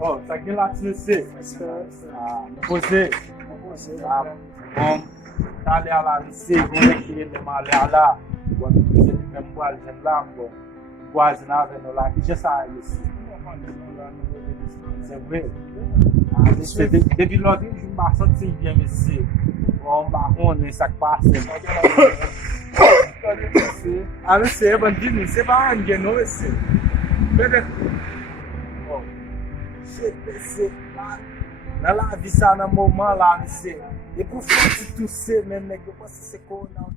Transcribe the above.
Oh, sa gen la ti se. Pose. Bon, tale a la lise, gwen ki de male a la. Bon, se li men mwal jen la mbo. Gwazi na ven la ki je sa a lise. Se vre. Se debi lodi, joun ba santi bien mesi. Bon, ba on sak pase. A mesi, bandini, se ba an gen no mesi. Bebe. Se nan la vi sa nan mouman la, mesi. E pou fwa ti touse men, nek yo pas se ko nan